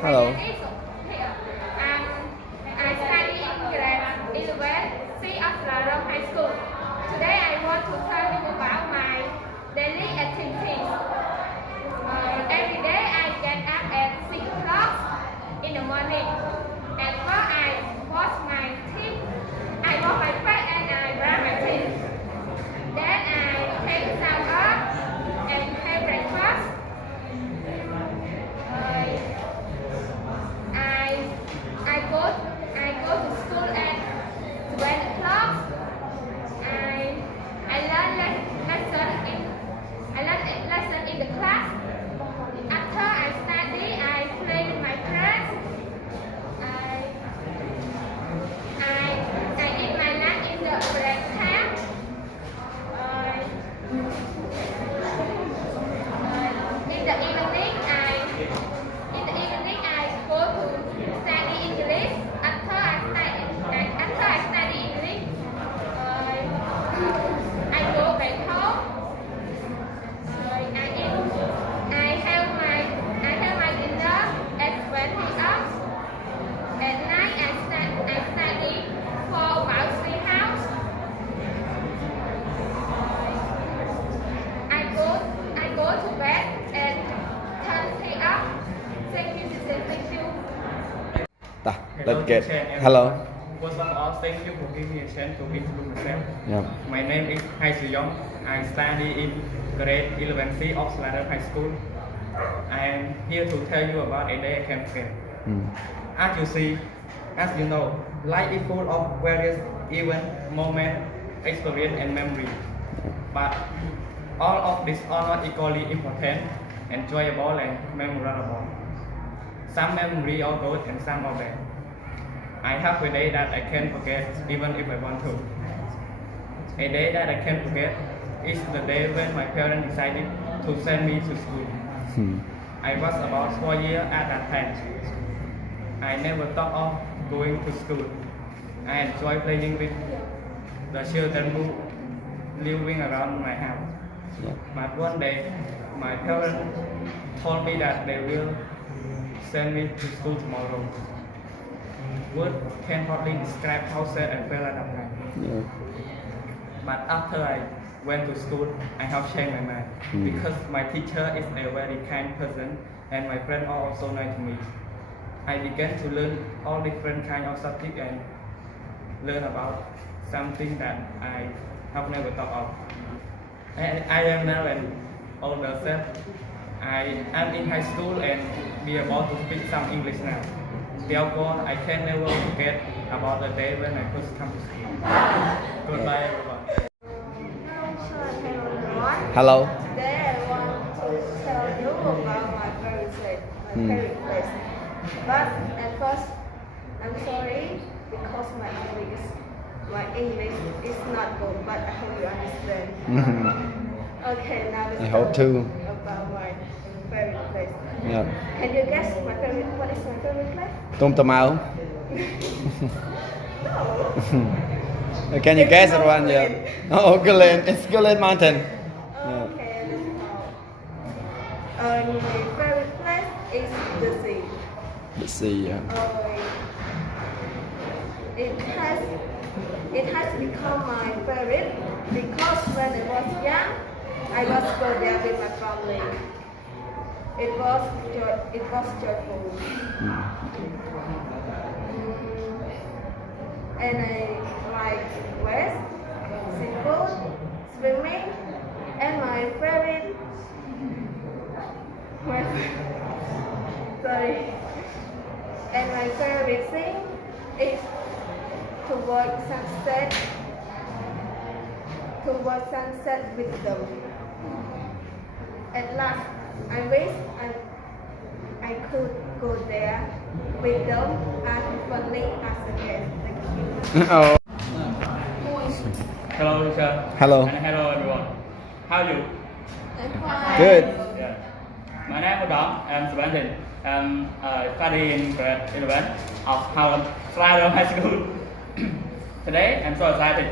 Hello. I study in grade 11 C of Soeung High School. Today I want to tell you about my daily activities. Every day I get up at 6 o'clock in the morning. At first I wash my teeth. I wash my face and I brush my teeth. Then I take shower and have breakfast. I go to school at 12 o'clock. I learn lesson in the class. After I study, I play with my friends. I eat my lunch in the break time. In the evening, I go to study English. After I study English, I go back home. I have my dinner at 20 hours. At night, I study for about 3 hours. I go to bed at 10 p.m. Thank you, teacher. Thank you. Let's get. Hello. First of all, thank you for giving me a chance to introduce myself. Yeah. My name is Soeung. I study in grade 11C of Soeung High School. I am here to tell you about a day I can forget. As you see, as you know, life is full of various events, moments, experience, and memory. But all of these are not equally important, enjoyable, and memorable. Some memories are good and some are bad. I have a day that I can't forget even if I want to. A day that I can't forget is the day when my parents decided to send me to school. I was about 4 years at that time. I never thought of going to school. I enjoy playing with the children who living around my house. But one day, my parents told me that they will send me to school tomorrow. Words can hardly describe how sad I felt at that time. Yeah. But after I went to school, I have changed my mind because my teacher is a very kind person and my friends are also nice to me. I began to learn all different kinds of subjects and learn about something that I have never thought of. I am now an older self. I am in high school and be able to speak some English now. Therefore, I can never forget about the day when I first come to school. Goodbye, everyone. Hello. Today I want to tell you about my favorite place. But at first, I'm sorry because my English is not good. But I hope you understand. Okay, now let's I hope talk too. about my favorite place. Yeah. Can you guess what is my favorite place? Tôm tầm áo. No. Can you It's guess it not one? Yeah. Glen. Oh, Glen. It's Glen Mountain. Okay, let's go. My favorite place is the sea. The sea. Yeah. It has become my favorite because when I was young, I was go there with my family. It was joyful. And I like west, seafood, swimming, and my favorite and my favorite thing is to watch sunset with them. At last, I wish I could go there with them as funny as again. Thank you. Oh. Hello, teacher. Hello. And hello, everyone. How are you? I'm fine. Good. Yeah. My name is Dom. I'm 17. I'm studying in grade 11 of Soeung High School. Today, I'm so excited.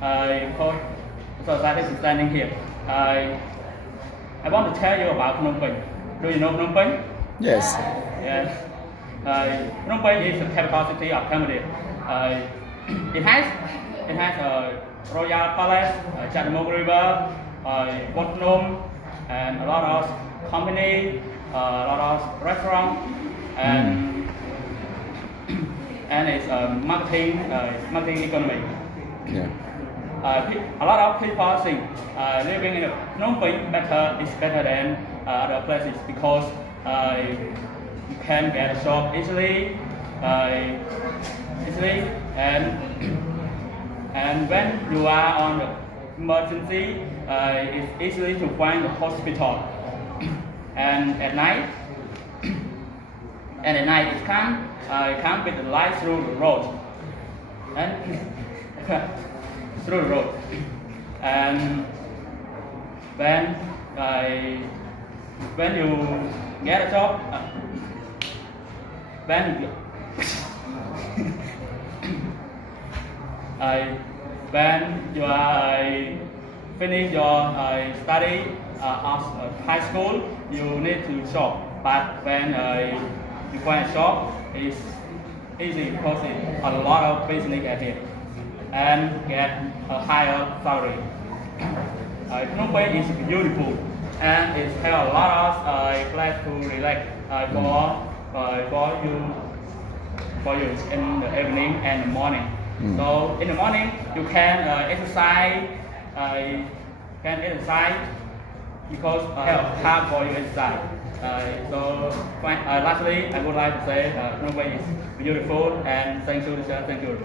I'm so excited to standing here. I want to tell you about Phnom Penh. Do you know Phnom Penh? Yes. Yeah. Phnom Penh is the capital city of Cambodia. It has a royal palace, Chatmok River, Wat Phnom, and a lot of company, a lot of restaurants, and it's a marketing economy. Yeah. A lot of people think living in Phnom Penh is better than other places because you can get a job easily, and when you are on the emergency, it's easy to find a hospital. And at night, it come with the light through the road, and through the road. And when you get a job, when you are finish your study of high school, you need to job. But when you find a job, it's easy because it's a lot of business at it and get a higher salary. Phnom Penh is beautiful and it has a lot of place to relax for you in the evening and the morning. So in the morning you can exercise. Because hard for you exercise. Lastly, I would like to say Phnom Penh is beautiful and thank you, sir. Thank you.